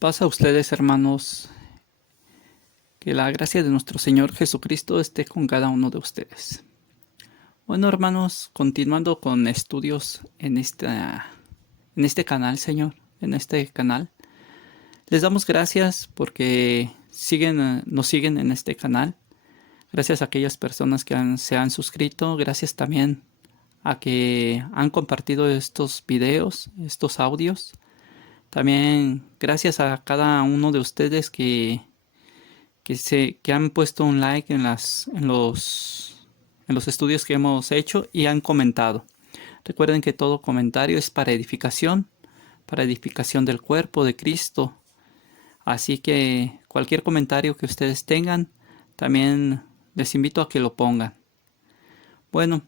Paz a ustedes, hermanos, que la gracia de nuestro Señor Jesucristo esté con cada uno de ustedes. Bueno, hermanos, continuando con estudios en este canal, Señor, en este canal, les damos gracias porque nos siguen en este canal. Gracias a aquellas personas que se han suscrito, gracias también a que han compartido estos videos, estos audios. También gracias a cada uno de ustedes que han puesto un like en los estudios que hemos hecho y han comentado. Recuerden que todo comentario es para edificación del cuerpo de Cristo. Así que cualquier comentario que ustedes tengan, también les invito a que lo pongan. Bueno,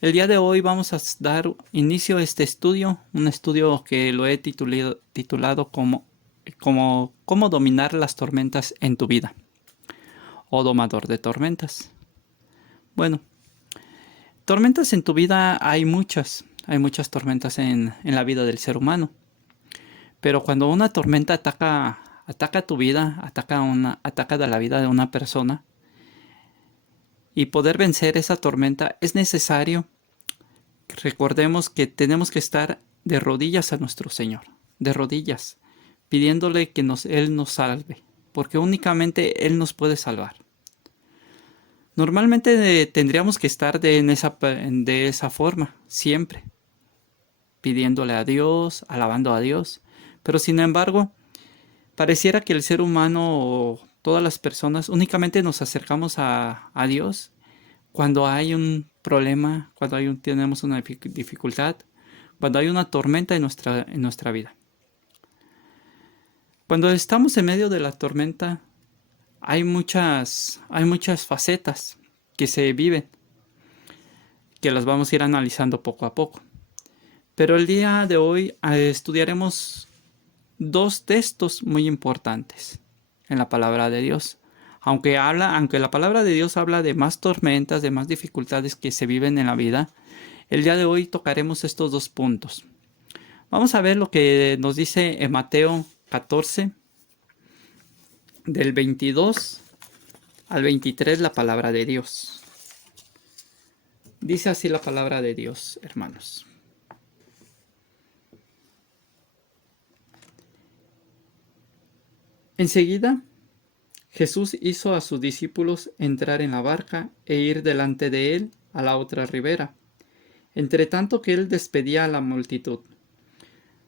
el día de hoy vamos a dar inicio a este estudio, un estudio que lo he titulado como cómo dominar las tormentas en tu vida, o domador de tormentas. Bueno, tormentas en tu vida hay muchas tormentas en la vida del ser humano, pero cuando una tormenta ataca tu vida, ataca de la vida de una persona, y poder vencer esa tormenta es necesario. Recordemos que tenemos que estar de rodillas a nuestro Señor, de rodillas, pidiéndole que Él nos salve, porque únicamente Él nos puede salvar. Normalmente tendríamos que estar de esa forma, siempre, pidiéndole a Dios, alabando a Dios, pero sin embargo, pareciera que el ser humano o todas las personas únicamente nos acercamos a Dios cuando hay un problema, cuando tenemos una dificultad, cuando hay una tormenta en nuestra vida. Cuando estamos en medio de la tormenta, hay muchas facetas que se viven, que las vamos a ir analizando poco a poco. Pero el día de hoy estudiaremos dos textos muy importantes en la palabra de Dios. Aunque la palabra de Dios habla de más tormentas, de más dificultades que se viven en la vida, el día de hoy tocaremos estos dos puntos. Vamos a ver lo que nos dice en Mateo 14, del 22 al 23, la palabra de Dios. Dice así la palabra de Dios, hermanos. Enseguida, Jesús hizo a sus discípulos entrar en la barca e ir delante de él a la otra ribera, entre tanto que él despedía a la multitud.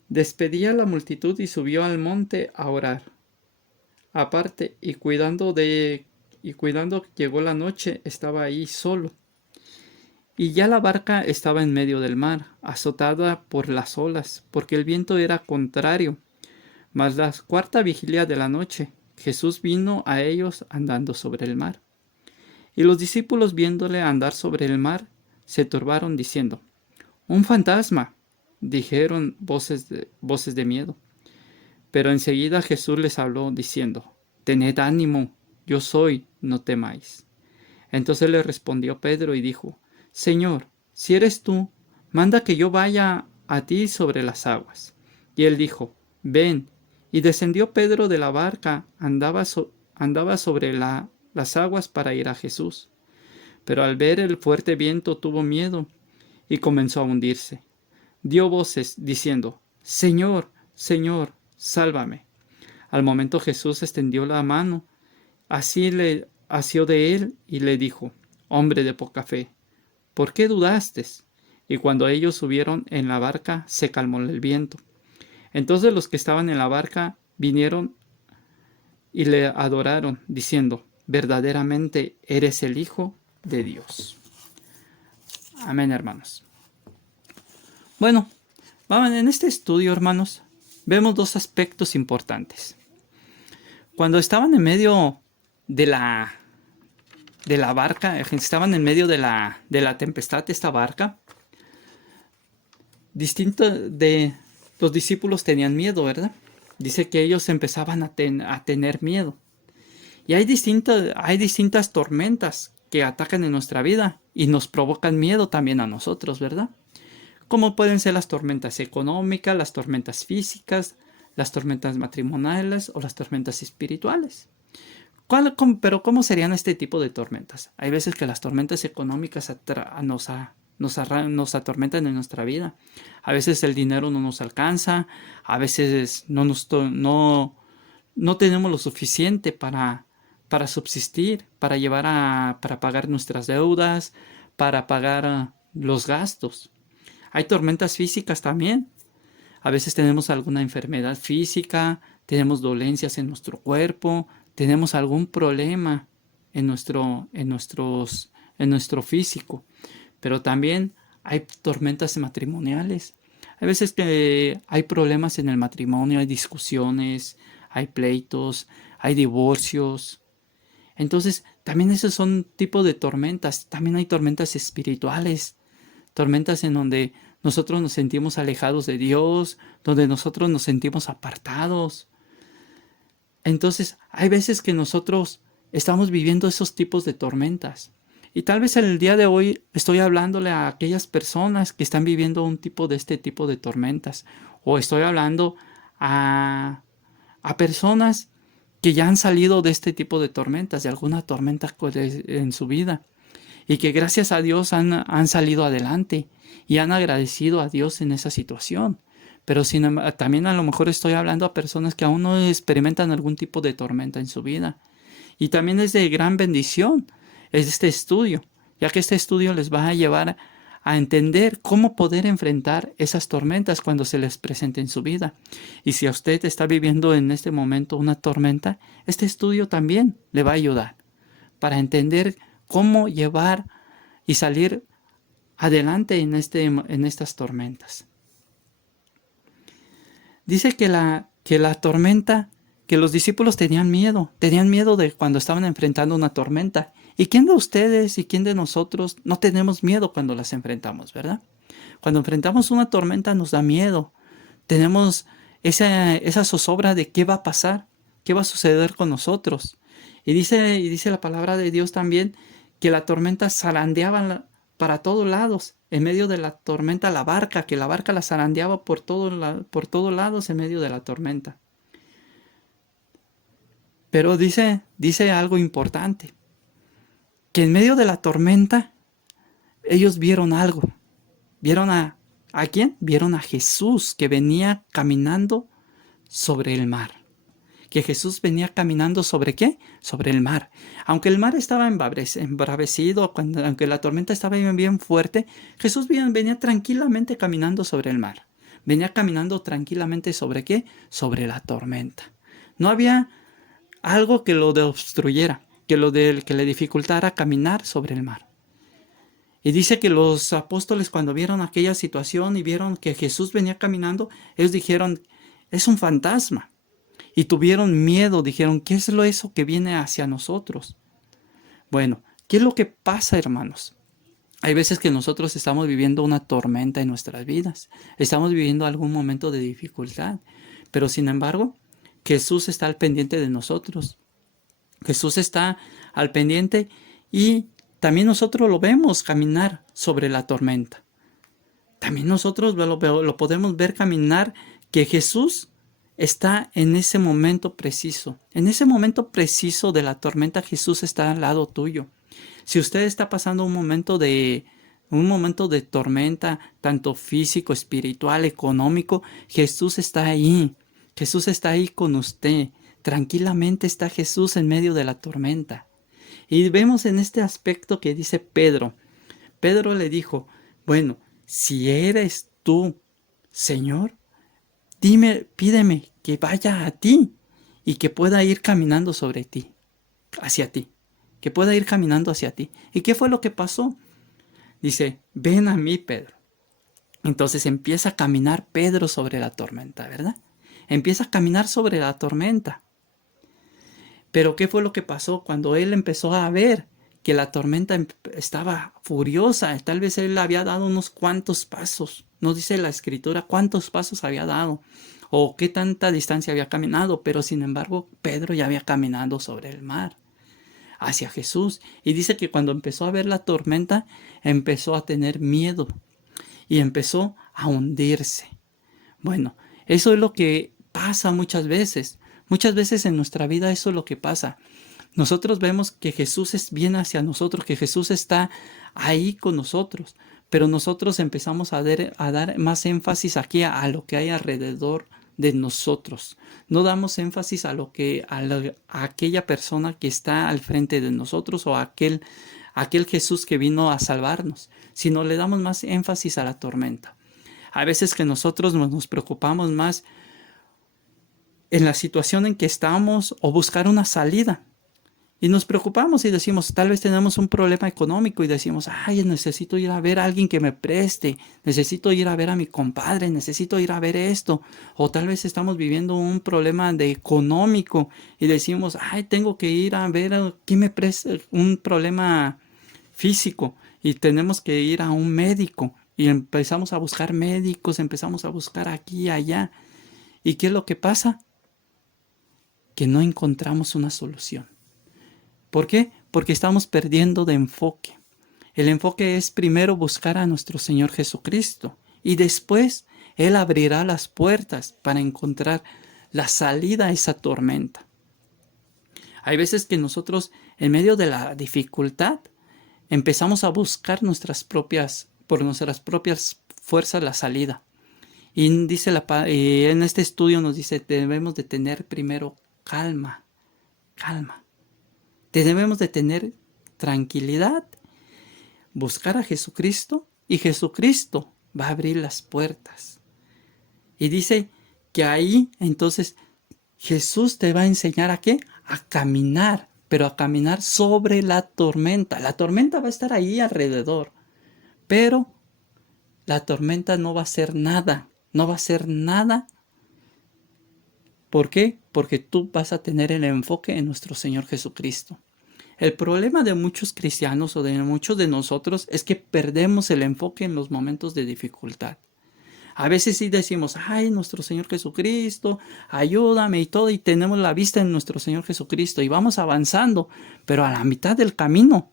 Despedía a la multitud y subió al monte a orar. Aparte, y cuidando que llegó la noche, estaba ahí solo. Y ya la barca estaba en medio del mar, azotada por las olas, porque el viento era contrario. Mas la cuarta vigilia de la noche, Jesús vino a ellos andando sobre el mar. Y los discípulos, viéndole andar sobre el mar, se turbaron diciendo: «¡Un fantasma!», dijeron voces de miedo. Pero enseguida Jesús les habló diciendo: «Tened ánimo, yo soy, no temáis». Entonces le respondió Pedro y dijo: «Señor, si eres tú, manda que yo vaya a ti sobre las aguas». Y él dijo: «Ven». Y descendió Pedro de la barca, andaba sobre las aguas para ir a Jesús. Pero al ver el fuerte viento tuvo miedo y comenzó a hundirse. Dio voces diciendo: «Señor, Señor, sálvame». Al momento Jesús extendió la mano, asió de él y le dijo: «Hombre de poca fe, ¿por qué dudaste?». Y cuando ellos subieron en la barca, se calmó el viento. Entonces los que estaban en la barca vinieron y le adoraron, diciendo: «Verdaderamente eres el Hijo de Dios». Amén, hermanos. Bueno, en este estudio, hermanos, vemos dos aspectos importantes. Cuando estaban en medio de la barca, estaban en medio de la tempestad de esta barca, los discípulos tenían miedo, ¿verdad? Dice que ellos empezaban a tener miedo. Y hay distintas tormentas que atacan en nuestra vida y nos provocan miedo también a nosotros, ¿verdad? Como pueden ser las tormentas económicas, las tormentas físicas, las tormentas matrimoniales o las tormentas espirituales. Pero ¿cómo serían este tipo de tormentas? Hay veces que las tormentas económicas nos atormentan en nuestra vida. A veces el dinero no nos alcanza, a veces no tenemos lo suficiente para subsistir, para pagar nuestras deudas, para pagar los gastos. Hay tormentas físicas también. A veces tenemos alguna enfermedad física, tenemos dolencias en nuestro cuerpo, tenemos algún problema en nuestro físico. Pero también hay tormentas matrimoniales. Hay veces que hay problemas en el matrimonio, hay discusiones, hay pleitos, hay divorcios. Entonces, también esos son tipos de tormentas. También hay tormentas espirituales, tormentas en donde nosotros nos sentimos alejados de Dios, donde nosotros nos sentimos apartados. Entonces, hay veces que nosotros estamos viviendo esos tipos de tormentas. Y tal vez en el día de hoy estoy hablándole a aquellas personas que están viviendo este tipo de tormentas. O estoy hablando a personas que ya han salido de este tipo de tormentas, de alguna tormenta en su vida. Y que gracias a Dios han salido adelante y han agradecido a Dios en esa situación. Pero también a lo mejor estoy hablando a personas que aún no experimentan algún tipo de tormenta en su vida. Y también es de gran bendición este estudio, ya que este estudio les va a llevar a entender cómo poder enfrentar esas tormentas cuando se les presente en su vida. Y si a usted está viviendo en este momento una tormenta, este estudio también le va a ayudar para entender cómo llevar y salir adelante en estas tormentas. Dice que la tormenta, que los discípulos tenían miedo de cuando estaban enfrentando una tormenta. ¿Y quién de ustedes y quién de nosotros no tenemos miedo cuando las enfrentamos, verdad? Cuando enfrentamos una tormenta nos da miedo. Tenemos esa zozobra de qué va a pasar, qué va a suceder con nosotros. Y dice la palabra de Dios también que la tormenta zarandeaba para todos lados. En medio de la tormenta que la barca la zarandeaba por todos lados en medio de la tormenta. Pero dice algo importante, que en medio de la tormenta ellos vieron algo. ¿Vieron a quién? Vieron a Jesús que venía caminando sobre el mar. Que Jesús venía caminando ¿sobre qué? Sobre el mar. Aunque el mar estaba embravecido, aunque la tormenta estaba bien fuerte, Jesús venía tranquilamente caminando sobre el mar. Venía caminando tranquilamente ¿sobre qué? Sobre la tormenta. No había algo que lo obstruyera, que le dificultara caminar sobre el mar. Y dice que los apóstoles, cuando vieron aquella situación y vieron que Jesús venía caminando, ellos dijeron, es un fantasma. Y tuvieron miedo, dijeron, ¿qué es eso que viene hacia nosotros? Bueno, ¿qué es lo que pasa, hermanos? Hay veces que nosotros estamos viviendo una tormenta en nuestras vidas. Estamos viviendo algún momento de dificultad. Pero sin embargo, Jesús está al pendiente de nosotros. Jesús está al pendiente y también nosotros lo vemos caminar sobre la tormenta. También nosotros lo podemos ver caminar, que Jesús está en ese momento preciso. En ese momento preciso de la tormenta, Jesús está al lado tuyo. Si usted está pasando un momento de tormenta, tanto físico, espiritual, económico, Jesús está ahí. Jesús está ahí con usted. Tranquilamente está Jesús en medio de la tormenta. Y vemos en este aspecto que dice Pedro. Pedro le dijo, bueno, si eres tú, Señor, pídeme que vaya a ti y que pueda ir caminando hacia ti, que pueda ir caminando hacia ti. ¿Y qué fue lo que pasó? Dice, ven a mí, Pedro. Entonces empieza a caminar Pedro sobre la tormenta, ¿verdad? Empieza a caminar sobre la tormenta. Pero ¿qué fue lo que pasó cuando él empezó a ver que la tormenta estaba furiosa? Tal vez él había dado unos cuantos pasos. No dice la escritura cuántos pasos había dado o qué tanta distancia había caminado, pero sin embargo Pedro ya había caminado sobre el mar hacia Jesús. Y dice que cuando empezó a ver la tormenta, empezó a tener miedo y empezó a hundirse. Bueno, eso es lo que pasa muchas veces. Muchas veces en nuestra vida eso es lo que pasa. Nosotros vemos que Jesús viene hacia nosotros, que Jesús está ahí con nosotros, pero nosotros empezamos a dar más énfasis aquí a lo que hay alrededor de nosotros. No damos énfasis a a aquella persona que está al frente de nosotros o a aquel Jesús que vino a salvarnos, sino le damos más énfasis a la tormenta. A veces que nosotros nos preocupamos más en la situación en que estamos o buscar una salida. Y nos preocupamos y decimos, tal vez tenemos un problema económico y decimos, ay, necesito ir a ver a alguien que me preste, necesito ir a ver a mi compadre, necesito ir a ver esto. O tal vez estamos viviendo un problema económico y decimos, ay, tengo que ir a ver a quién me preste, un problema físico y tenemos que ir a un médico. Y empezamos a buscar médicos, empezamos a buscar aquí y allá. ¿Y qué es lo que pasa? Que no encontramos una solución. ¿Por qué? Porque estamos perdiendo de enfoque. El enfoque es primero buscar a nuestro Señor Jesucristo y después Él abrirá las puertas para encontrar la salida a esa tormenta. Hay veces que nosotros en medio de la dificultad empezamos a buscar por nuestras propias fuerzas la salida. Y en este estudio nos dice, debemos de tener primero calma. Debemos de tener tranquilidad, buscar a Jesucristo y Jesucristo va a abrir las puertas. Y dice que ahí entonces Jesús te va a enseñar ¿a qué? A caminar, pero a caminar sobre la tormenta. La tormenta va a estar ahí alrededor, pero la tormenta no va a hacer nada, no va a hacer nada. ¿Por qué? Porque tú vas a tener el enfoque en nuestro Señor Jesucristo. El problema de muchos cristianos o de muchos de nosotros es que perdemos el enfoque en los momentos de dificultad. A veces sí decimos, ay, nuestro Señor Jesucristo, ayúdame y todo, y tenemos la vista en nuestro Señor Jesucristo y vamos avanzando, pero a la mitad del camino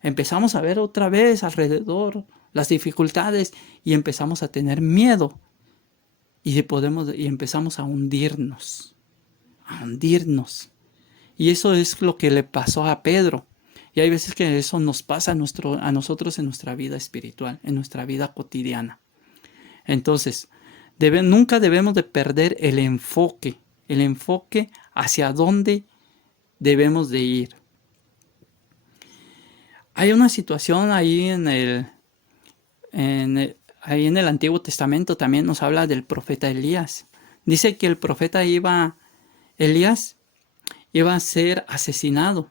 empezamos a ver otra vez alrededor las dificultades y empezamos a tener miedo y empezamos a hundirnos. Y eso es lo que le pasó a Pedro. Y hay veces que eso nos pasa a nosotros en nuestra vida espiritual, en nuestra vida cotidiana. Entonces, nunca debemos de perder el enfoque hacia dónde debemos de ir. Hay una situación ahí en el Antiguo Testamento también nos habla del profeta Elías. Dice que el profeta Elías iba a ser asesinado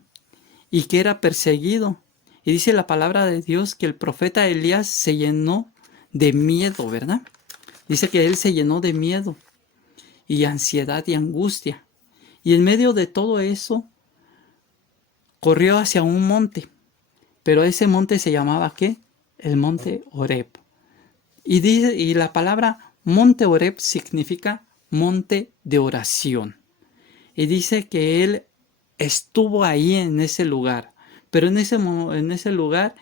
y que era perseguido. Y dice la palabra de Dios que el profeta Elías se llenó de miedo, ¿verdad? Dice que él se llenó de miedo y ansiedad y angustia. Y en medio de todo eso, corrió hacia un monte. Pero ese monte se llamaba ¿qué? El monte Horeb. Y la palabra monte Horeb significa monte de oración. Y dice que él estuvo ahí en ese lugar. Pero en ese lugar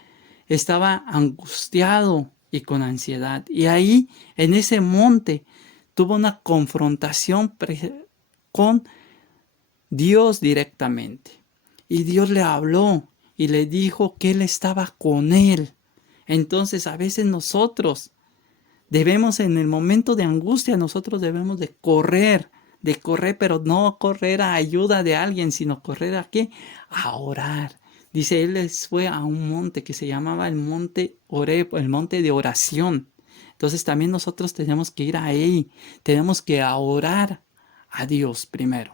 estaba angustiado y con ansiedad. Y ahí, en ese monte, tuvo una confrontación con Dios directamente. Y Dios le habló y le dijo que Él estaba con él. Entonces, a veces nosotros debemos, en el momento de angustia, nosotros debemos de correr, pero no correr a ayuda de alguien, sino correr ¿a qué? A orar. Dice, él fue a un monte que se llamaba el monte Horeb, el monte de oración. Entonces también nosotros tenemos que ir ahí, tenemos que orar a Dios primero.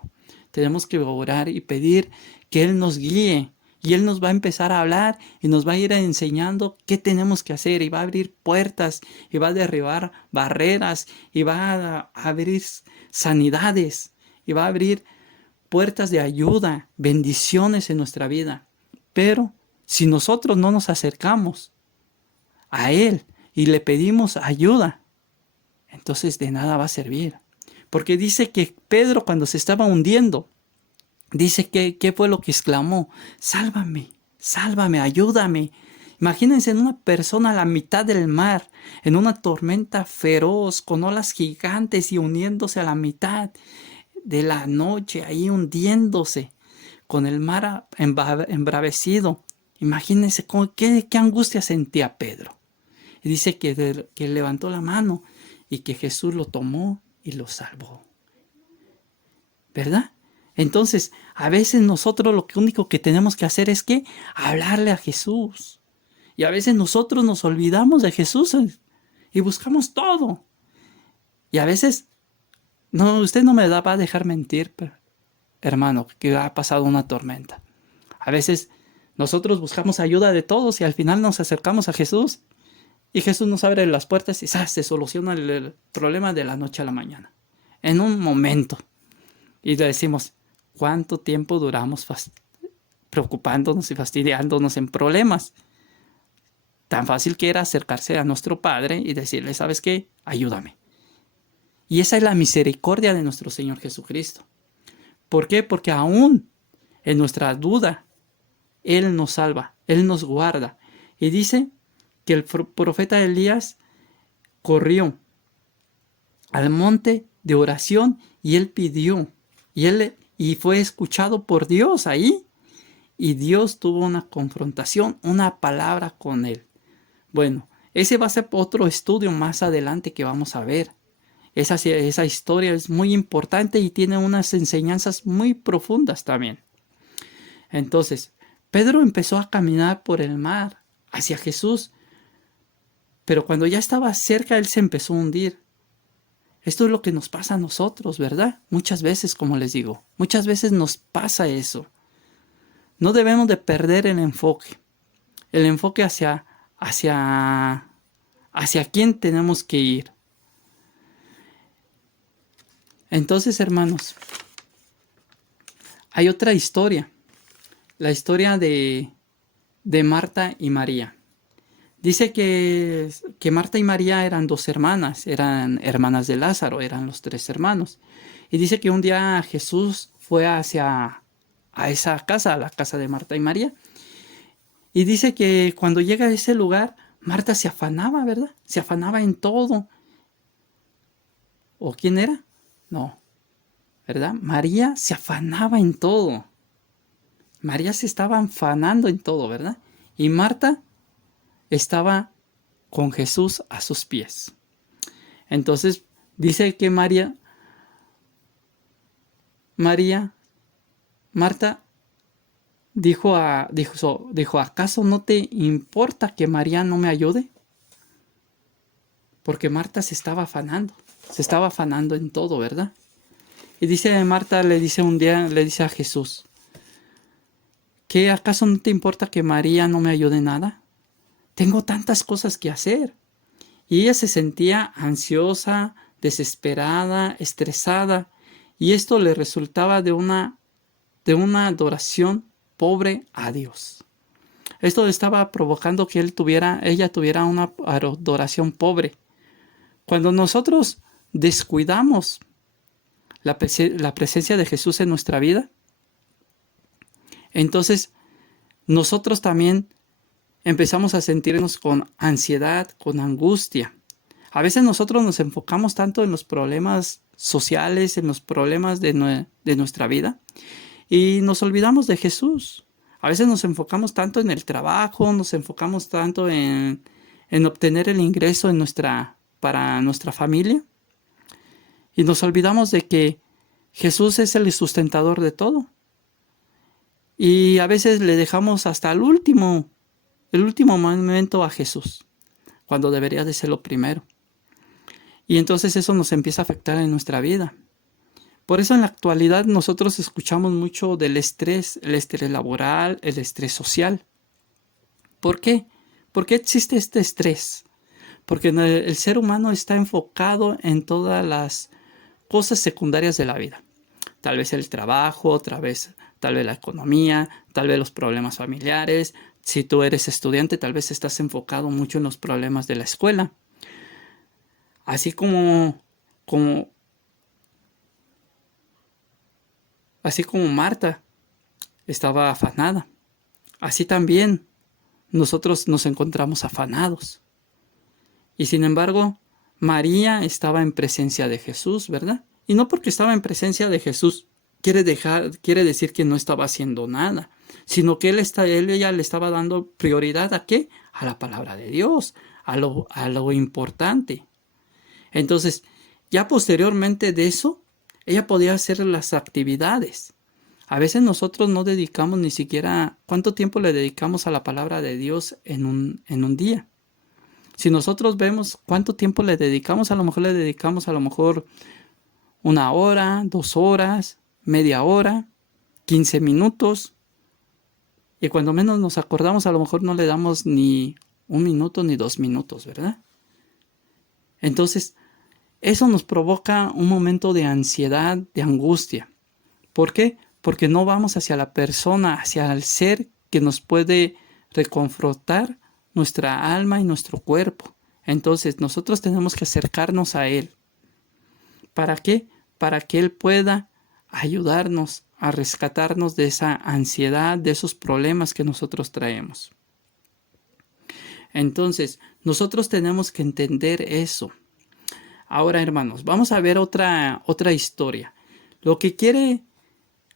Tenemos que orar y pedir que Él nos guíe. Y Él nos va a empezar a hablar y nos va a ir enseñando qué tenemos que hacer. Y va a abrir puertas y va a derribar barreras y va a abrir sanidades y va a abrir puertas de ayuda, bendiciones en nuestra vida. Pero si nosotros no nos acercamos a Él y le pedimos ayuda, entonces de nada va a servir. Porque dice que Pedro, cuando se estaba hundiendo, dice que ¿qué fue lo que exclamó? Sálvame, ayúdame. Imagínense en una persona a la mitad del mar, en una tormenta feroz, con olas gigantes y uniéndose a la mitad de la noche, ahí hundiéndose, con el mar embravecido. Imagínense qué angustia sentía Pedro. Y dice que levantó la mano y que Jesús lo tomó y lo salvó. ¿Verdad? Entonces, a veces nosotros lo único que tenemos que hacer es que hablarle a Jesús. Y a veces nosotros nos olvidamos de Jesús y buscamos todo. Y a veces, no, usted no me va a dejar mentir, hermano, que ha pasado una tormenta. A veces nosotros buscamos ayuda de todos y al final nos acercamos a Jesús. Y Jesús nos abre las puertas y se soluciona el problema de la noche a la mañana. En un momento. Y le decimos, ¿cuánto tiempo duramos preocupándonos y fastidiándonos en problemas? Tan fácil que era acercarse a nuestro Padre y decirle, ¿sabes qué? Ayúdame. Y esa es la misericordia de nuestro Señor Jesucristo. ¿Por qué? Porque aún en nuestra duda, Él nos salva, Él nos guarda. Y dice que el profeta Elías corrió al monte de oración y él pidió. Y fue escuchado por Dios ahí. Y Dios tuvo una confrontación, una palabra con él. Bueno, ese va a ser otro estudio más adelante que vamos a ver. Esa historia es muy importante y tiene unas enseñanzas muy profundas también. Entonces, Pedro empezó a caminar por el mar hacia Jesús, pero cuando ya estaba cerca, él se empezó a hundir. Esto es lo que nos pasa a nosotros, ¿verdad? Muchas veces, como les digo, muchas veces nos pasa eso. No debemos de perder el enfoque hacia quién tenemos que ir. Entonces, hermanos, hay otra historia, la historia de Marta y María. Dice que Marta y María eran dos hermanas, eran hermanas de Lázaro, eran los tres hermanos. Y dice que un día Jesús fue a esa casa, a la casa de Marta y María. Y dice que cuando llega a ese lugar, Marta se afanaba, ¿verdad? Se afanaba en todo. ¿O quién era? No, ¿verdad? María se afanaba en todo. María se estaba afanando en todo, ¿verdad? Y Marta estaba con Jesús a sus pies. Entonces dice que Marta dijo, ¿acaso no te importa que María no me ayude? Porque Marta se estaba afanando en todo, ¿verdad? Y dice Marta, le dice a Jesús, ¿qué acaso no te importa que María no me ayude en nada? Tengo tantas cosas que hacer. Y ella se sentía ansiosa, desesperada, estresada, y esto le resultaba de una adoración pobre a Dios. Esto estaba provocando que ella tuviera una adoración pobre. Cuando nosotros descuidamos la presencia de Jesús en nuestra vida, entonces nosotros también empezamos a sentirnos con ansiedad, con angustia. A veces nosotros nos enfocamos tanto en los problemas sociales, en los problemas de nuestra vida, y nos olvidamos de Jesús. A veces nos enfocamos tanto en el trabajo, nos enfocamos tanto en obtener el ingreso para nuestra familia, y nos olvidamos de que Jesús es el sustentador de todo. Y a veces le dejamos hasta el último momento a Jesús, cuando debería de ser lo primero. Y entonces eso nos empieza a afectar en nuestra vida. Por eso en la actualidad nosotros escuchamos mucho del estrés, el estrés laboral, el estrés social. ¿Por qué? ¿Por qué existe este estrés? Porque el ser humano está enfocado en todas las cosas secundarias de la vida. Tal vez el trabajo, tal vez la economía, tal vez los problemas familiares. Si tú eres estudiante, tal vez estás enfocado mucho en los problemas de la escuela. Así como Marta estaba afanada. Así también nosotros nos encontramos afanados. Y sin embargo, María estaba en presencia de Jesús, ¿verdad? Y no porque estaba en presencia de Jesús quiere decir que no estaba haciendo nada, sino que ella le estaba dando prioridad ¿a qué? A la palabra de Dios, a lo importante. Entonces, ya posteriormente de eso, ella podía hacer las actividades. A veces nosotros no dedicamos ni siquiera cuánto tiempo le dedicamos a la palabra de Dios en un día. Si nosotros vemos cuánto tiempo le dedicamos, a lo mejor 1 hora, 2 horas, media hora, 15 minutos. Y cuando menos nos acordamos, a lo mejor no le damos ni 1 minuto ni 2 minutos, ¿verdad? Entonces, eso nos provoca un momento de ansiedad, de angustia. ¿Por qué? Porque no vamos hacia la persona, hacia el ser que nos puede reconfortar nuestra alma y nuestro cuerpo. Entonces, nosotros tenemos que acercarnos a Él. ¿Para qué? Para que Él pueda ayudarnos a rescatarnos de esa ansiedad, de esos problemas que nosotros traemos. Entonces, nosotros tenemos que entender eso. Ahora, hermanos, vamos a ver otra historia.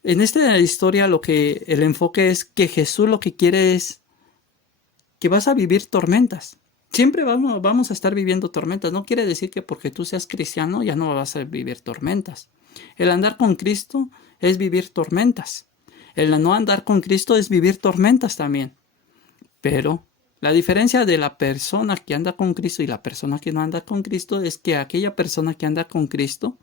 En esta historia, el enfoque es que Jesús lo que quiere es que vas a vivir tormentas. Siempre vamos a estar viviendo tormentas. No quiere decir que porque tú seas cristiano ya no vas a vivir tormentas. El andar con Cristo es vivir tormentas. El no andar con Cristo es vivir tormentas también. Pero la diferencia de la persona que anda con Cristo y la persona que no anda con Cristo es que aquella persona que anda con Cristo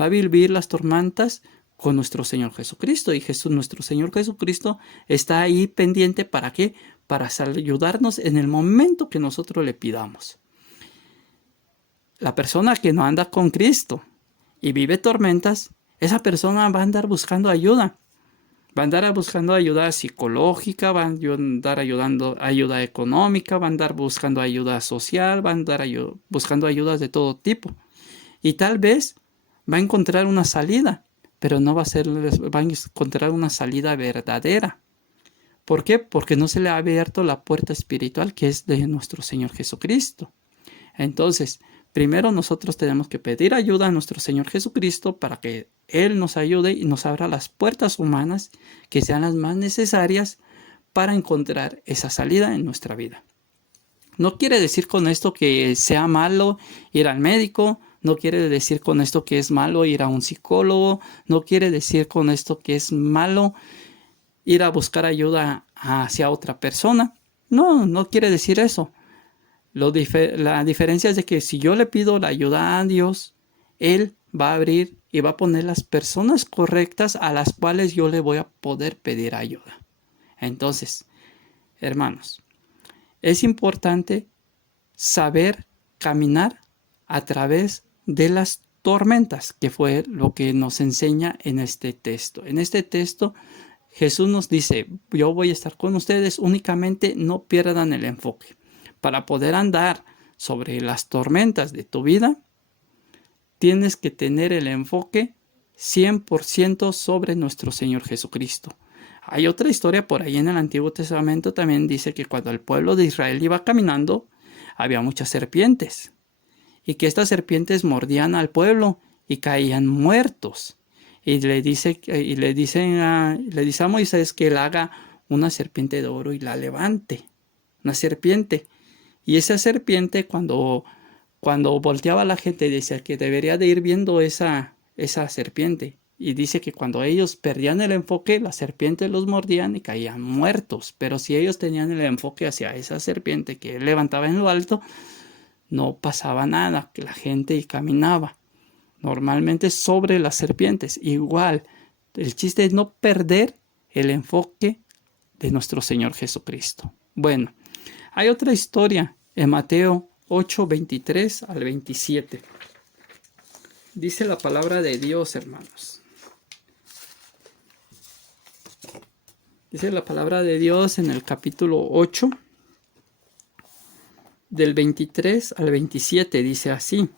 va a vivir las tormentas con nuestro Señor Jesucristo. Y nuestro Señor Jesucristo está ahí pendiente. ¿Para qué? Para ayudarnos en el momento que nosotros le pidamos. La persona que no anda con Cristo y vive tormentas, esa persona va a andar buscando ayuda. Va a andar buscando ayuda psicológica, va a andar ayudando ayuda económica, va a andar buscando ayuda social, va a andar buscando ayudas de todo tipo. Y tal vez va a encontrar una salida, pero no va a encontrar una salida verdadera. ¿Por qué? Porque no se le ha abierto la puerta espiritual que es de nuestro Señor Jesucristo. Entonces, primero nosotros tenemos que pedir ayuda a nuestro Señor Jesucristo para que Él nos ayude y nos abra las puertas humanas que sean las más necesarias para encontrar esa salida en nuestra vida. No quiere decir con esto que sea malo ir al médico, no quiere decir con esto que es malo ir a un psicólogo, no quiere decir con esto que es malo ir a buscar ayuda hacia otra persona. No quiere decir eso. La diferencia es de que si yo le pido la ayuda a Dios, Él va a abrir y va a poner las personas correctas a las cuales yo le voy a poder pedir ayuda. Entonces, hermanos, es importante saber caminar a través de las tormentas, que fue lo que nos enseña en este texto. En este texto, Jesús nos dice, yo voy a estar con ustedes, únicamente no pierdan el enfoque. Para poder andar sobre las tormentas de tu vida, tienes que tener el enfoque 100% sobre nuestro Señor Jesucristo. Hay otra historia por ahí en el Antiguo Testamento, también dice que cuando el pueblo de Israel iba caminando, había muchas serpientes. Y que estas serpientes mordían al pueblo y caían muertos. Y le dice a Moisés que él haga una serpiente de oro y la levante. Una serpiente. Y esa serpiente cuando volteaba a la gente decía que debería de ir viendo esa serpiente. Y dice que cuando ellos perdían el enfoque, las serpientes los mordían y caían muertos. Pero si ellos tenían el enfoque hacia esa serpiente que él levantaba en lo alto, no pasaba nada, que la gente caminaba normalmente sobre las serpientes. Igual, el chiste es no perder el enfoque de nuestro Señor Jesucristo. Bueno, hay otra historia en Mateo 8, 23 al 27. Dice la palabra de Dios, hermanos. Dice la palabra de Dios en el capítulo 8, del 23 al 27, dice así.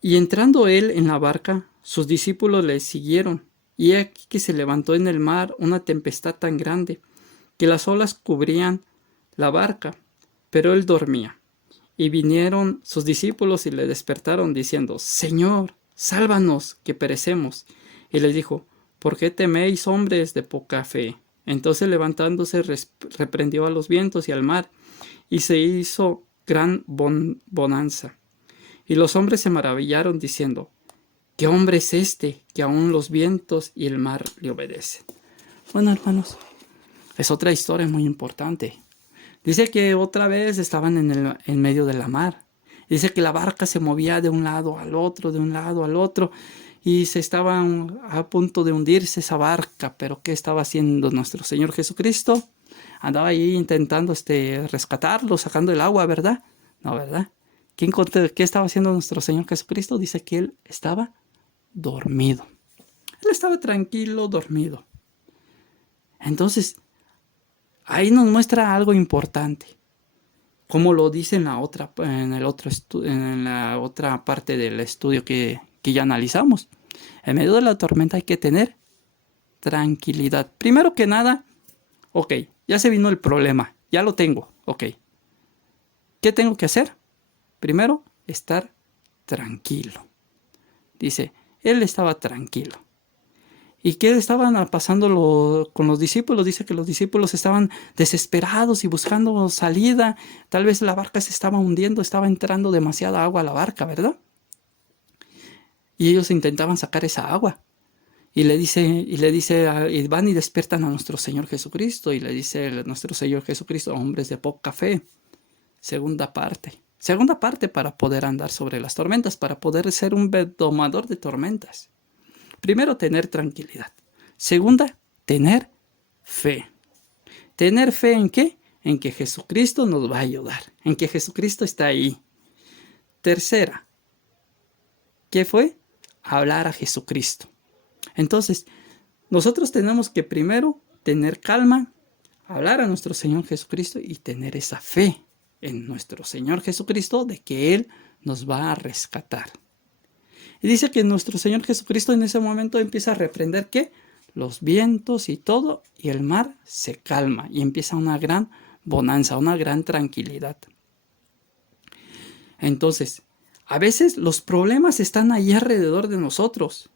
Y entrando él en la barca, sus discípulos le siguieron, y he aquí que se levantó en el mar una tempestad tan grande, que las olas cubrían la barca, pero él dormía. Y vinieron sus discípulos y le despertaron diciendo: Señor, sálvanos, que perecemos. Y les dijo: ¿por qué teméis, hombres de poca fe? Entonces levantándose reprendió a los vientos y al mar, y se hizo gran bonanza. Y los hombres se maravillaron diciendo: ¿qué hombre es este que aún los vientos y el mar le obedecen? Bueno, hermanos, es otra historia muy importante. Dice que otra vez estaban en medio de la mar. Dice que la barca se movía de un lado al otro, de un lado al otro, y se estaban a punto de hundirse esa barca. Pero ¿qué estaba haciendo nuestro Señor Jesucristo? Andaba ahí intentando rescatarlo, sacando el agua, ¿verdad? No, ¿verdad? ¿Qué estaba haciendo nuestro Señor Jesucristo? Dice que Él estaba dormido. Él estaba tranquilo, dormido. Entonces, ahí nos muestra algo importante, como lo dice en la otra parte del estudio que ya analizamos. En medio de la tormenta hay que tener tranquilidad. Primero que nada, ok, ya se vino el problema, ya lo tengo, ok. ¿Qué tengo que hacer? Primero, estar tranquilo. Dice, él estaba tranquilo. ¿Y qué estaban pasando con los discípulos? Dice que los discípulos estaban desesperados y buscando salida. Tal vez la barca se estaba hundiendo, estaba entrando demasiada agua a la barca, ¿verdad? Y ellos intentaban sacar esa agua. Y van y despiertan a nuestro Señor Jesucristo. Y le dice nuestro Señor Jesucristo: hombres de poca fe. Segunda parte para poder andar sobre las tormentas, para poder ser un domador de tormentas. Primero, tener tranquilidad. Segunda, tener fe. ¿Tener fe en qué? En que Jesucristo nos va a ayudar, en que Jesucristo está ahí. Tercera, ¿qué fue? Hablar a Jesucristo. Entonces, nosotros tenemos que primero tener calma, hablar a nuestro Señor Jesucristo y tener esa fe en nuestro Señor Jesucristo de que Él nos va a rescatar. Y dice que nuestro Señor Jesucristo en ese momento empieza a reprender ¿qué? Los vientos y todo, y el mar se calma y empieza una gran bonanza, una gran tranquilidad. Entonces, a veces los problemas están ahí alrededor de nosotros.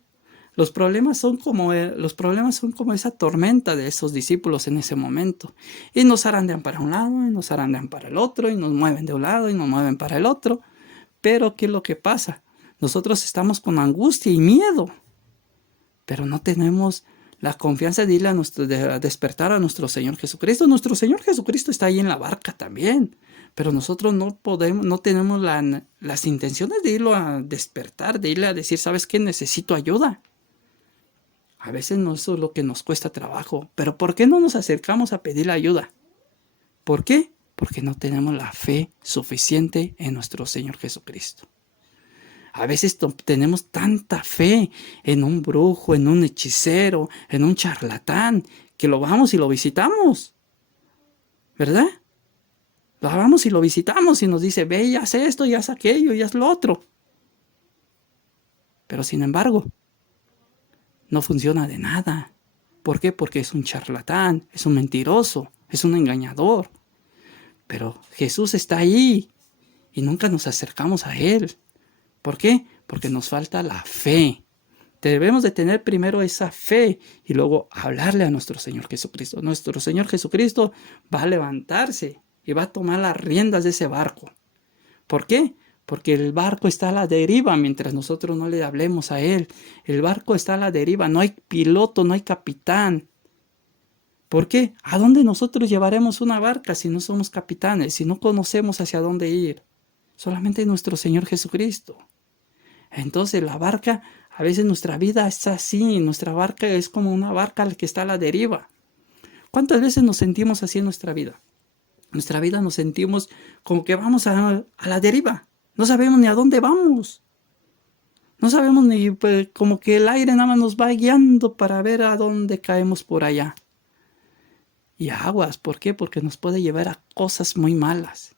Los problemas son como esa tormenta de esos discípulos en ese momento. Y nos zarandean para un lado, y nos zarandean para el otro, y nos mueven de un lado, y nos mueven para el otro. Pero, ¿qué es lo que pasa? Nosotros estamos con angustia y miedo, pero no tenemos la confianza de ir a despertar a nuestro Señor Jesucristo. Nuestro Señor Jesucristo está ahí en la barca también, pero nosotros no tenemos las intenciones de irlo a despertar, de irle a decir: ¿sabes qué? Necesito ayuda. A veces no, eso es lo que nos cuesta trabajo, pero ¿por qué no nos acercamos a pedir ayuda? ¿Por qué? Porque no tenemos la fe suficiente en nuestro Señor Jesucristo. A veces tenemos tanta fe en un brujo, en un hechicero, en un charlatán, que lo vamos y lo visitamos, ¿verdad? Lo vamos y lo visitamos y nos dice: ve y haz esto, y haz aquello, y haz lo otro. Pero sin embargo, no funciona de nada. ¿Por qué? Porque es un charlatán, es un mentiroso, es un engañador. Pero Jesús está ahí y nunca nos acercamos a Él. ¿Por qué? Porque nos falta la fe. Debemos de tener primero esa fe y luego hablarle a nuestro Señor Jesucristo. Nuestro Señor Jesucristo va a levantarse y va a tomar las riendas de ese barco. ¿Por qué? Porque el barco está a la deriva mientras nosotros no le hablemos a Él. El barco está a la deriva, no hay piloto, no hay capitán. ¿Por qué? ¿A dónde nosotros llevaremos una barca si no somos capitanes, si no conocemos hacia dónde ir? Solamente nuestro Señor Jesucristo. Entonces la barca, a veces nuestra vida es así, nuestra barca es como una barca que está a la deriva. ¿Cuántas veces nos sentimos así en nuestra vida? En nuestra vida nos sentimos como que vamos a la deriva. No sabemos ni a dónde vamos. No sabemos ni, pues, como que el aire nada más nos va guiando para ver a dónde caemos por allá. Y aguas, ¿por qué? Porque nos puede llevar a cosas muy malas.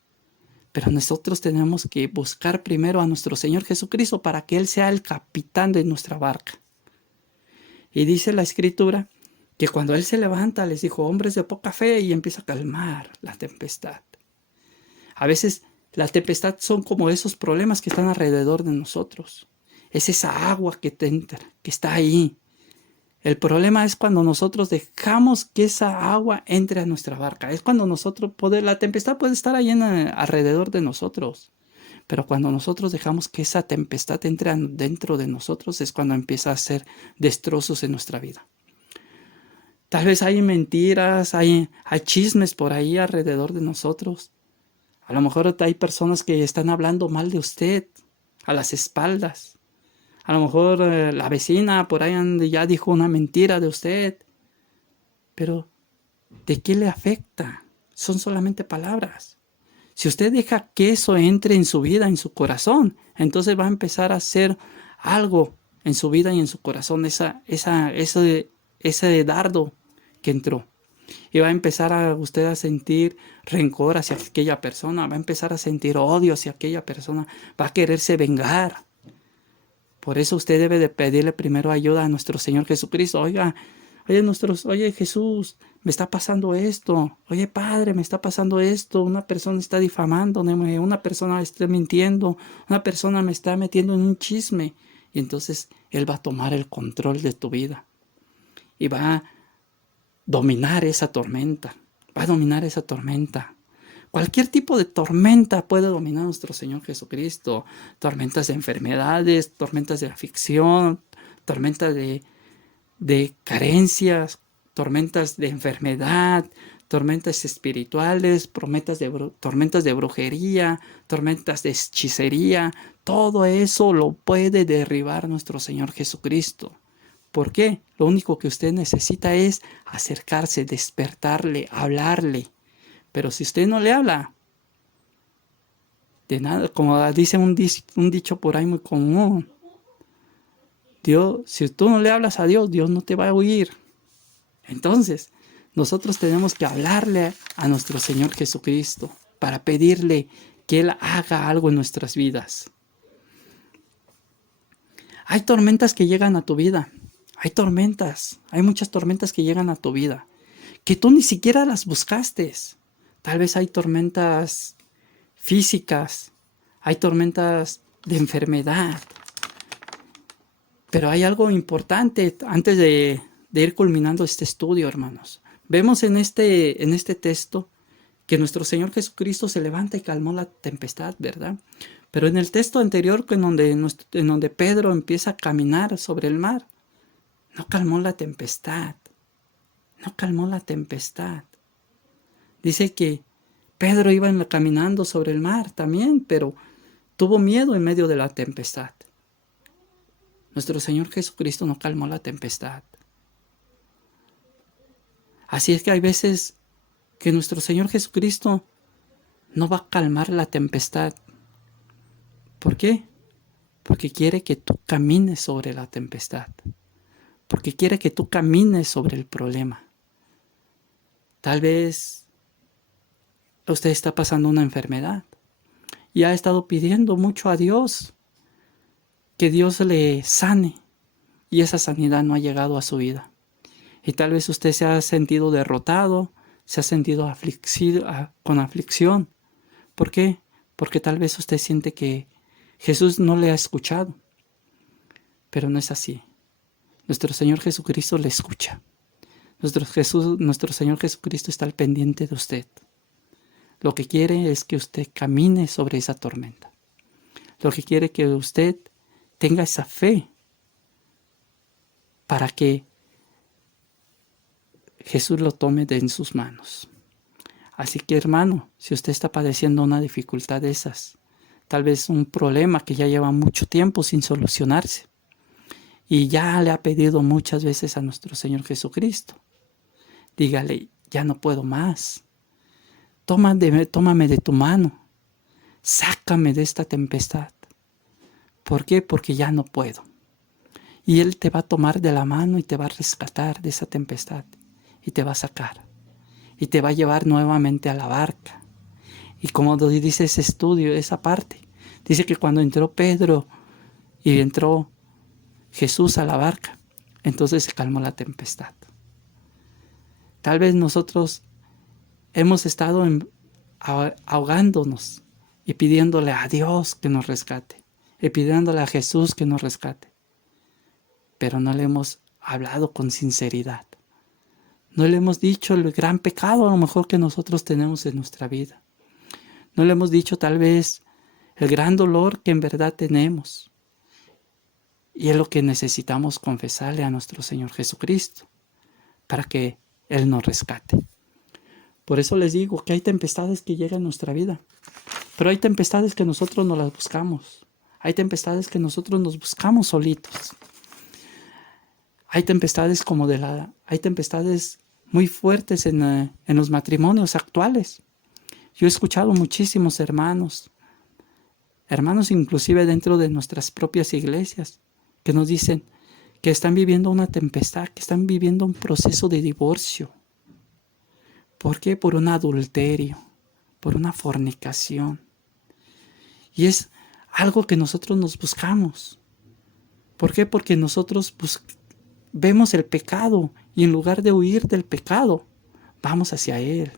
Pero nosotros tenemos que buscar primero a nuestro Señor Jesucristo para que Él sea el capitán de nuestra barca. Y dice la Escritura que cuando Él se levanta les dijo, hombres de poca fe, y empieza a calmar la tempestad. A veces la tempestad son como esos problemas que están alrededor de nosotros. Es esa agua que te entra, que está ahí. El problema es cuando nosotros dejamos que esa agua entre a nuestra barca. Es cuando la tempestad puede estar ahí alrededor de nosotros. Pero cuando nosotros dejamos que esa tempestad entre dentro de nosotros es cuando empieza a hacer destrozos en nuestra vida. Tal vez hay mentiras, hay chismes por ahí alrededor de nosotros. A lo mejor hay personas que están hablando mal de usted a las espaldas. A lo mejor la vecina por ahí ya dijo una mentira de usted. Pero, ¿de qué le afecta? Son solamente palabras. Si usted deja que eso entre en su vida, en su corazón, entonces va a empezar a hacer algo en su vida y en su corazón, ese dardo que entró. Y va a empezar usted a sentir rencor hacia aquella persona, va a empezar a sentir odio hacia aquella persona, va a quererse vengar. Por eso usted debe de pedirle primero ayuda a nuestro Señor Jesucristo. Oye Jesús, me está pasando esto. Oye Padre, me está pasando esto. Una persona está difamándome, una persona está mintiendo, una persona me está metiendo en un chisme. Y entonces Él va a tomar el control de tu vida. Y va a dominar esa tormenta. Va a dominar esa tormenta. Cualquier tipo de tormenta puede dominar a nuestro Señor Jesucristo. Tormentas de enfermedades, tormentas de aflicción, tormentas de carencias, tormentas de enfermedad, tormentas espirituales, tormentas de brujería, tormentas de hechicería. Todo eso lo puede derribar nuestro Señor Jesucristo. ¿Por qué? Lo único que usted necesita es acercarse, despertarle, hablarle. Pero si usted no le habla, de nada, como dice un dicho por ahí muy común, si tú no le hablas a Dios, Dios no te va a oír. Entonces, nosotros tenemos que hablarle a nuestro Señor Jesucristo para pedirle que Él haga algo en nuestras vidas. Hay tormentas que llegan a tu vida. Hay muchas tormentas que llegan a tu vida, que tú ni siquiera las buscaste. Tal vez hay tormentas físicas, hay tormentas de enfermedad. Pero hay algo importante antes de ir culminando este estudio, hermanos. Vemos en este texto que nuestro Señor Jesucristo se levanta y calmó la tempestad, ¿verdad? Pero en el texto anterior, en donde Pedro empieza a caminar sobre el mar, no calmó la tempestad. No calmó la tempestad. Dice que Pedro iba caminando sobre el mar también, pero tuvo miedo en medio de la tempestad. Nuestro Señor Jesucristo no calmó la tempestad. Así es que hay veces que nuestro Señor Jesucristo no va a calmar la tempestad. ¿Por qué? Porque quiere que tú camines sobre la tempestad. Porque quiere que tú camines sobre el problema. Tal vez usted está pasando una enfermedad y ha estado pidiendo mucho a Dios que Dios le sane, y esa sanidad no ha llegado a su vida. Y tal vez usted se ha sentido derrotado, se ha sentido con aflicción. ¿Por qué? Porque tal vez usted siente que Jesús no le ha escuchado. Pero no es así. Nuestro Señor Jesucristo le escucha. Nuestro Señor Jesucristo está al pendiente de usted. Lo que quiere es que usted camine sobre esa tormenta. Lo que quiere es que usted tenga esa fe para que Jesús lo tome en sus manos. Así que, hermano, si usted está padeciendo una dificultad de esas, tal vez un problema que ya lleva mucho tiempo sin solucionarse, y ya le ha pedido muchas veces a nuestro Señor Jesucristo, dígale, ya no puedo más. Tómame de tu mano. Sácame de esta tempestad. ¿Por qué? Porque ya no puedo. Y Él te va a tomar de la mano y te va a rescatar de esa tempestad. Y te va a sacar. Y te va a llevar nuevamente a la barca. Y como dice ese estudio, esa parte, dice que cuando entró Pedro y entró Jesús a la barca, entonces se calmó la tempestad. Tal vez nosotros hemos estado ahogándonos y pidiéndole a Dios que nos rescate, y pidiéndole a Jesús que nos rescate. Pero no le hemos hablado con sinceridad. No le hemos dicho el gran pecado a lo mejor que nosotros tenemos en nuestra vida. No le hemos dicho tal vez el gran dolor que en verdad tenemos. Y es lo que necesitamos confesarle a nuestro Señor Jesucristo para que Él nos rescate. Por eso les digo que hay tempestades que llegan a nuestra vida. Pero hay tempestades que nosotros no las buscamos. Hay tempestades que nosotros nos buscamos solitos. Hay tempestades hay tempestades muy fuertes en los matrimonios actuales. Yo he escuchado muchísimos hermanos inclusive dentro de nuestras propias iglesias, que nos dicen que están viviendo una tempestad, que están viviendo un proceso de divorcio. ¿Por qué? Por un adulterio, por una fornicación. Y es algo que nosotros nos buscamos. ¿Por qué? Porque nosotros vemos el pecado y en lugar de huir del pecado, vamos hacia él.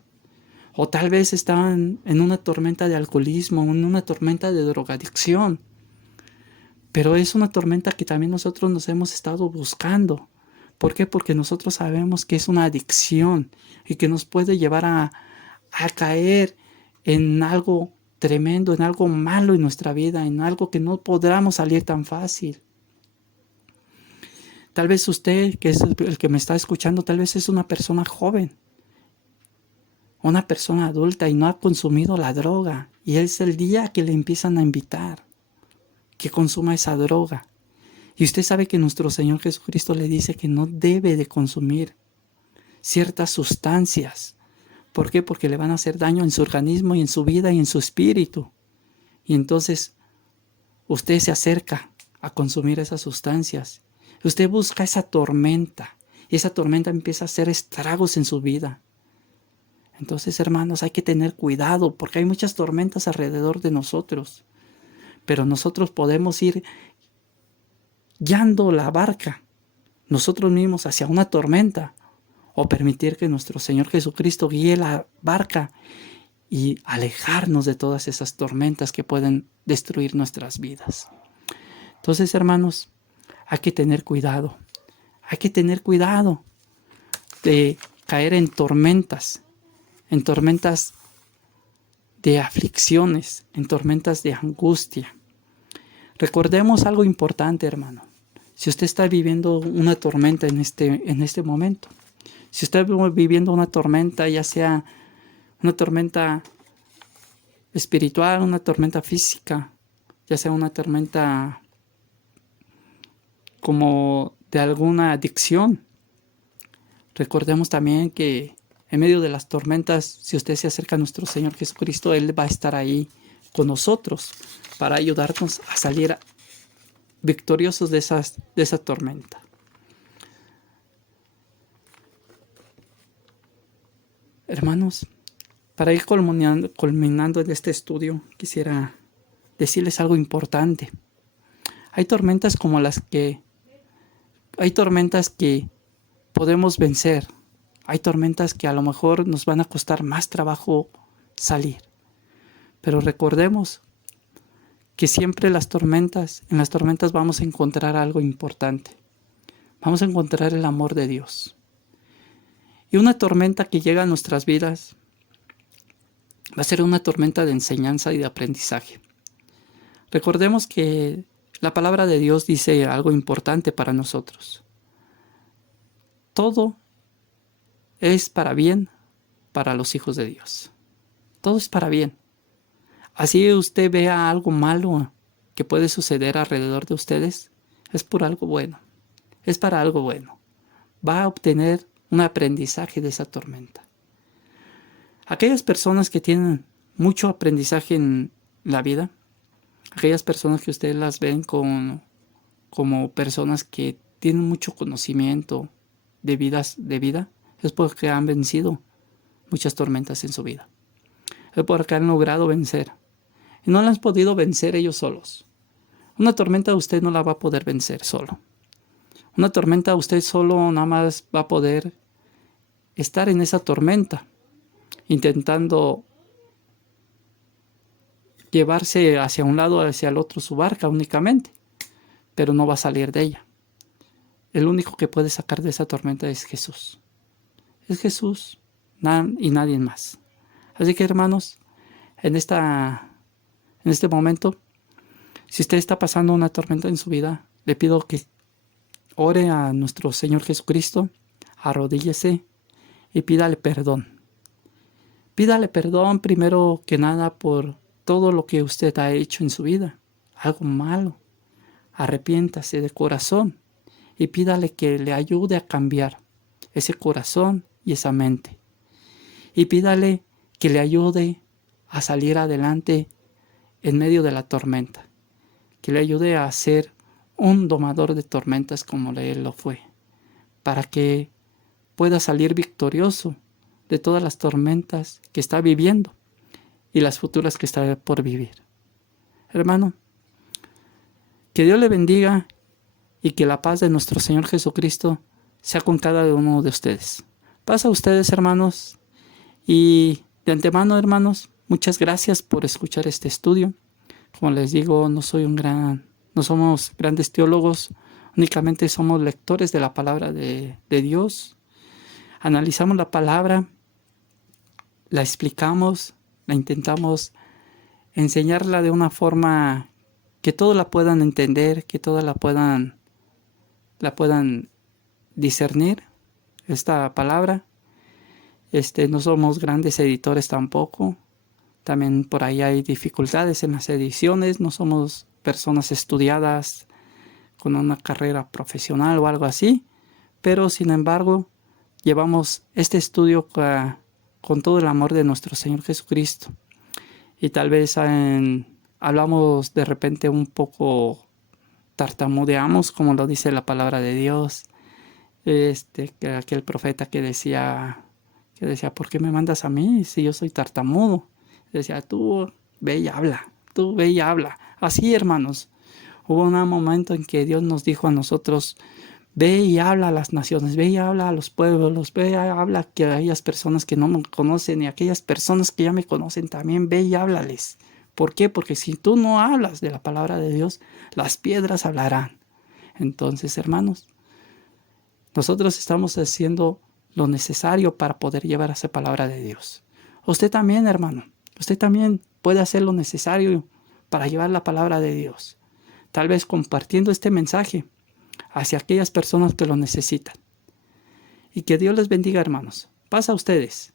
O tal vez están en una tormenta de alcoholismo, en una tormenta de drogadicción. Pero es una tormenta que también nosotros nos hemos estado buscando. ¿Por qué? Porque nosotros sabemos que es una adicción y que nos puede llevar a caer en algo tremendo, en algo malo en nuestra vida, en algo que no podamos salir tan fácil. Tal vez usted, que es el que me está escuchando, tal vez es una persona joven, una persona adulta y no ha consumido la droga. Y es el día que le empiezan a invitar que consuma esa droga. Y usted sabe que nuestro Señor Jesucristo le dice que no debe de consumir ciertas sustancias. ¿Por qué? Porque le van a hacer daño en su organismo y en su vida y en su espíritu. Y entonces usted se acerca a consumir esas sustancias. Usted busca esa tormenta y esa tormenta empieza a hacer estragos en su vida. Entonces, hermanos, hay que tener cuidado porque hay muchas tormentas alrededor de nosotros. Pero nosotros podemos ir guiando la barca nosotros mismos hacia una tormenta o permitir que nuestro Señor Jesucristo guíe la barca y alejarnos de todas esas tormentas que pueden destruir nuestras vidas. Entonces, hermanos, hay que tener cuidado. Hay que tener cuidado de caer en tormentas de aflicciones, en tormentas de angustia. Recordemos algo importante, hermano. Si usted está viviendo una tormenta en este momento, si usted está viviendo una tormenta, ya sea una tormenta espiritual, una tormenta física, ya sea una tormenta como de alguna adicción, recordemos también que en medio de las tormentas, si usted se acerca a nuestro Señor Jesucristo, Él va a estar ahí con nosotros para ayudarnos a salir victoriosos de esa tormenta. Hermanos, para ir culminando en este estudio, quisiera decirles algo importante. Hay tormentas que podemos vencer. Hay tormentas que a lo mejor nos van a costar más trabajo salir. Pero recordemos que siempre en las tormentas vamos a encontrar algo importante. Vamos a encontrar el amor de Dios. Y una tormenta que llega a nuestras vidas va a ser una tormenta de enseñanza y de aprendizaje. Recordemos que la palabra de Dios dice algo importante para nosotros. Todo es para bien para los hijos de Dios. Todo es para bien. Así usted vea algo malo que puede suceder alrededor de ustedes, es por algo bueno. Es para algo bueno. Va a obtener un aprendizaje de esa tormenta. Aquellas personas que tienen mucho aprendizaje en la vida, aquellas personas que ustedes las ven como personas que tienen mucho conocimiento de vida, es porque han vencido muchas tormentas en su vida. Es porque han logrado vencer. Y no las han podido vencer ellos solos. Una tormenta usted no la va a poder vencer solo. Una tormenta usted solo nada más va a poder estar en esa tormenta, intentando llevarse hacia un lado o hacia el otro su barca únicamente, pero no va a salir de ella. El único que puede sacar de esa tormenta es Jesús. Es Jesús y nadie más. Así que, hermanos, en este momento, si usted está pasando una tormenta en su vida, le pido que ore a nuestro Señor Jesucristo, arrodíllese y pídale perdón. Pídale perdón primero que nada por todo lo que usted ha hecho en su vida, algo malo. Arrepiéntase de corazón y pídale que le ayude a cambiar ese corazón y esa mente. Y pídale que le ayude a salir adelante en medio de la tormenta, que le ayude a ser un domador de tormentas como él lo fue, para que pueda salir victorioso de todas las tormentas que está viviendo y las futuras que está por vivir. Hermano, que Dios le bendiga y que la paz de nuestro Señor Jesucristo sea con cada uno de ustedes. Paz a ustedes, hermanos, y de antemano, hermanos, muchas gracias por escuchar este estudio. Como les digo, no somos grandes teólogos, únicamente somos lectores de la palabra de Dios. Analizamos la palabra, la explicamos, la intentamos enseñarla de una forma que todos la puedan entender, que todos la puedan discernir, esta palabra. No somos grandes editores tampoco. También por ahí hay dificultades en las ediciones. No somos personas estudiadas con una carrera profesional o algo así. Pero sin embargo, llevamos este estudio con todo el amor de nuestro Señor Jesucristo. Y tal vez hablamos de repente un poco, tartamudeamos, como lo dice la palabra de Dios. Que aquel profeta que decía, ¿por qué me mandas a mí si yo soy tartamudo? Decía, tú ve y habla. Así, hermanos, hubo un momento en que Dios nos dijo a nosotros, ve y habla a las naciones, ve y habla a los pueblos, ve y habla a aquellas personas que no me conocen y a aquellas personas que ya me conocen también, ve y háblales. ¿Por qué? Porque si tú no hablas de la palabra de Dios, las piedras hablarán. Entonces, hermanos, nosotros estamos haciendo lo necesario para poder llevar esa palabra de Dios. Usted también, hermano, usted también puede hacer lo necesario para llevar la palabra de Dios. Tal vez compartiendo este mensaje hacia aquellas personas que lo necesitan. Y que Dios les bendiga, hermanos. Paz a ustedes.